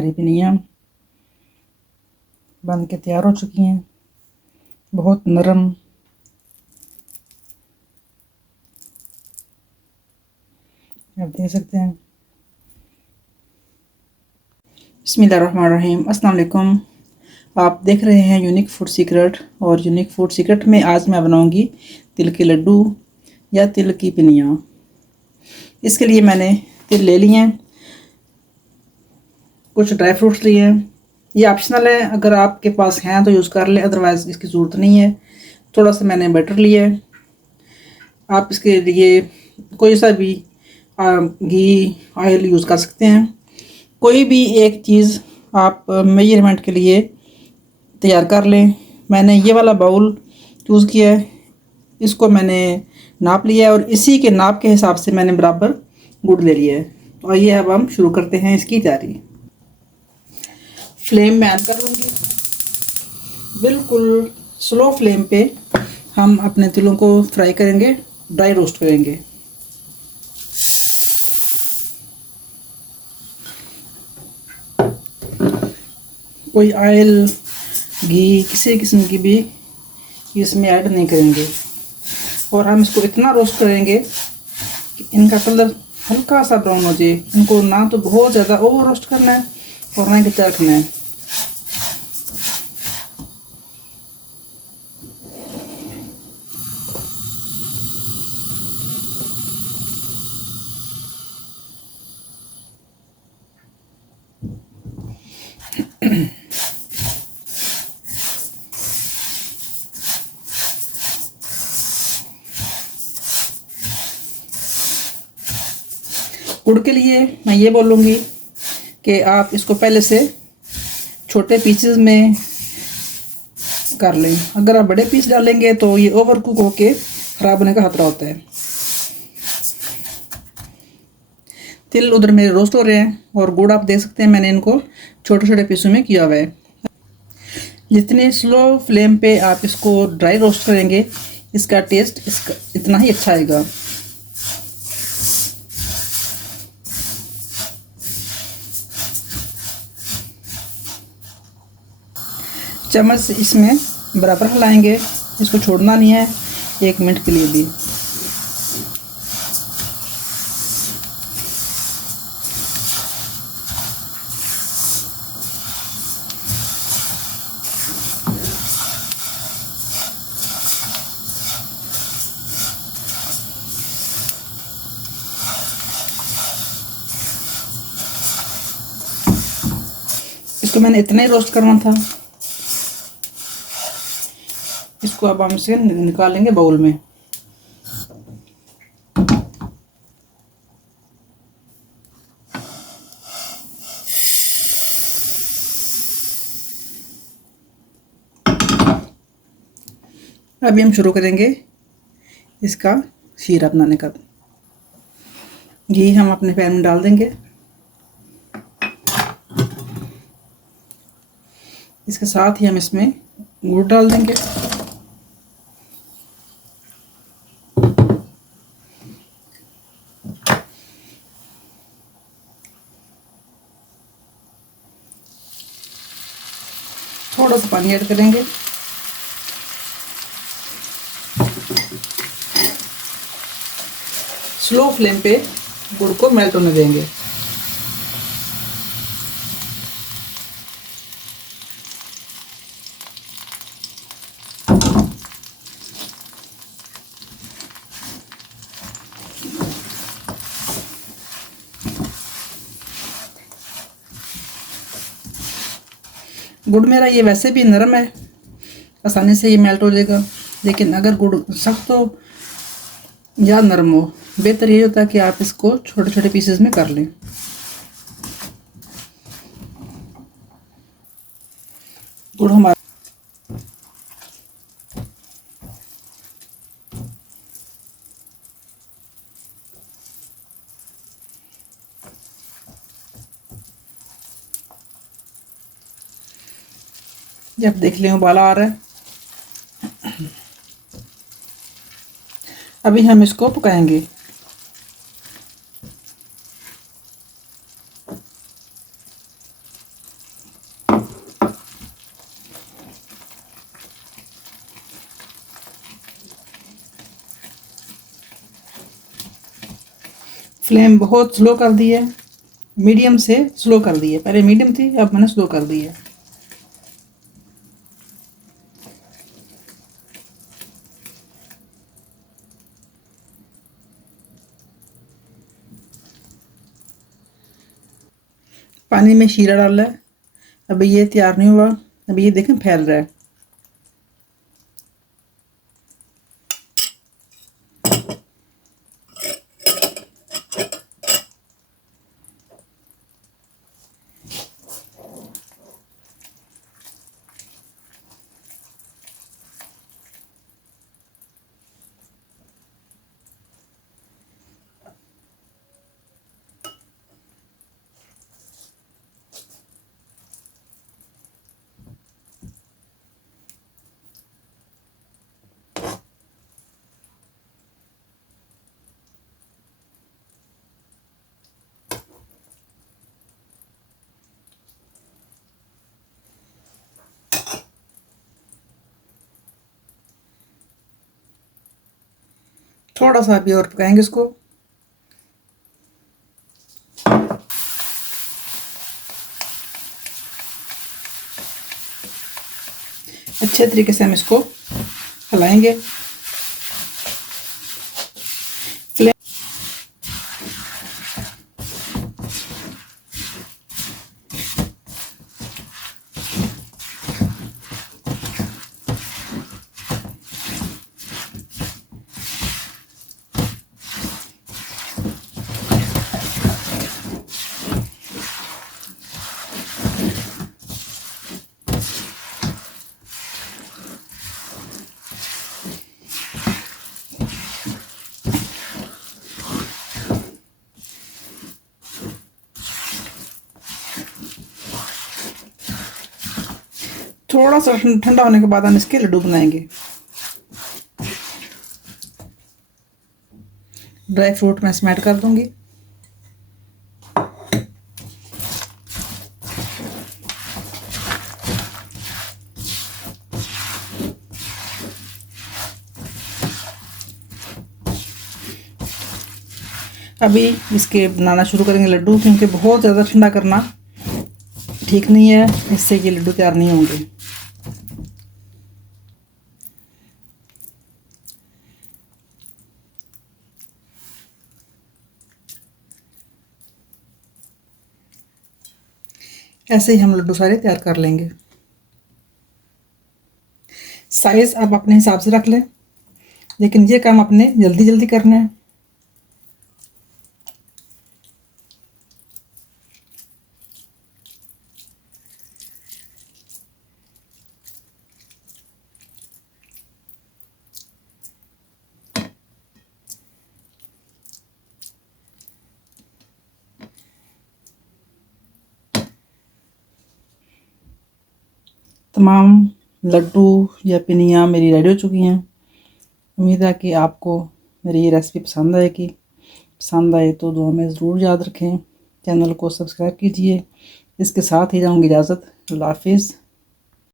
हरी पिनिया बन के तैयार हो चुकी हैं। बहुत नरम, आप देख सकते हैं। बिस्मिल्लाहिर्रहमानिर्रहीम, अस्सलाम वालेकुम। आप देख रहे हैं यूनिक फूड सीक्रेट, और यूनिक फूड सीक्रेट में आज मैं बनाऊंगी तिल के लड्डू या तिल की पिनिया। इसके लिए मैंने तिल ले लिए हैं, कुछ ड्राई फ्रूट्स लिए हैं। ये ऑप्शनल है, अगर आपके पास हैं तो यूज़ कर लें, अदरवाइज़ इसकी ज़रूरत नहीं है। थोड़ा सा मैंने बटर लिया है। आप इसके लिए कोई सा भी घी, ऑयल यूज़ कर सकते हैं। कोई भी एक चीज़ आप मेजरमेंट के लिए तैयार कर लें। मैंने ये वाला बाउल चूज़ किया है, इसको मैंने नाप लिया है और इसी के नाप के हिसाब से मैंने बराबर गुड़ ले लिया है। तो आइए अब हम शुरू करते हैं इसकी तैयारी। फ्लेम मैं ऑन कर लूँगी, बिल्कुल स्लो फ्लेम पे हम अपने तिलों को फ्राई करेंगे, ड्राई रोस्ट करेंगे। कोई ऑयल, घी, किसी किस्म की भी इसमें ऐड नहीं करेंगे। और हम इसको इतना रोस्ट करेंगे कि इनका कलर हल्का सा ब्राउन हो जाए। इनको ना तो बहुत ज़्यादा ओवर रोस्ट करना है और ना कच्चा रखना है। गुड़ के लिए मैं ये बोलूँगी कि आप इसको पहले से छोटे पीसेस में कर लें। अगर आप बड़े पीस डालेंगे तो ये ओवर कुक होके ख़राब होने का खतरा होता है। तिल उधर मेरे रोस्ट हो रहे हैं और गुड़ आप देख सकते हैं, मैंने इनको छोटे छोटे पीसों में किया हुआ है। जितनी स्लो फ्लेम पे आप इसको ड्राई रोस्ट करेंगे, इसका टेस्ट इसका इतना ही अच्छा आएगा। चम्मच से इसमें बराबर हिलाएंगे, इसको छोड़ना नहीं है 1 मिनट के लिए भी। इसको मैंने इतना ही रोस्ट करना था। इसको अब हम इसे निकालेंगे बाउल में। अभी हम शुरू करेंगे इसका शीरा बनाने का। घी हम अपने पैन में डाल देंगे। इसके साथ ही हम इसमें गुड़ डाल देंगे। थोड़ा सा पानी ऐड करेंगे। स्लो फ्लेम पे गुड़ को मेल्ट होने देंगे। गुड़ मेरा ये वैसे भी नरम है, आसानी से ये मेल्ट हो जाएगा। लेकिन अगर गुड़ सख्त हो या नरम हो, बेहतर ये होता है कि आप इसको छोटे छोटे पीसेस में कर लें। गुड़ हमारा जब देख लें उबाला आ रहा है, अभी हम इसको पकाएंगे। फ्लेम बहुत स्लो कर दी है, मीडियम से स्लो कर दी है। पहले मीडियम थी, अब मैंने स्लो कर दी है। पानी में शीरा डाला है, अभी ये तैयार नहीं हुआ, अभी ये देखें फैल रहा है। थोड़ा सा अभी और पकाएंगे इसको। अच्छे तरीके से हम इसको हिलाएंगे। थोड़ा सा ठंडा होने के बाद हम इसके लड्डू बनाएंगे। ड्राई फ्रूट मैं इसमें ऐड कर दूंगी। अभी इसके बनाना शुरू करेंगे लड्डू, क्योंकि बहुत ज़्यादा ठंडा करना ठीक नहीं है, इससे ये लड्डू तैयार नहीं होंगे। ऐसे ही हम लड्डू सारे तैयार कर लेंगे। साइज़ आप अपने हिसाब से रख लें, लेकिन ये काम अपने जल्दी जल्दी करना है। तमाम लड्डू या पिनियाँ मेरी रेडी हो चुकी हैं। उम्मीद है कि आपको मेरी ये रेसिपी पसंद आएगी। पसंद आए तो दुआ में ज़रूर याद रखें। चैनल को सब्सक्राइब कीजिए। इसके साथ ही जाऊँगी इजाज़त। अल्लाह हाफिज़।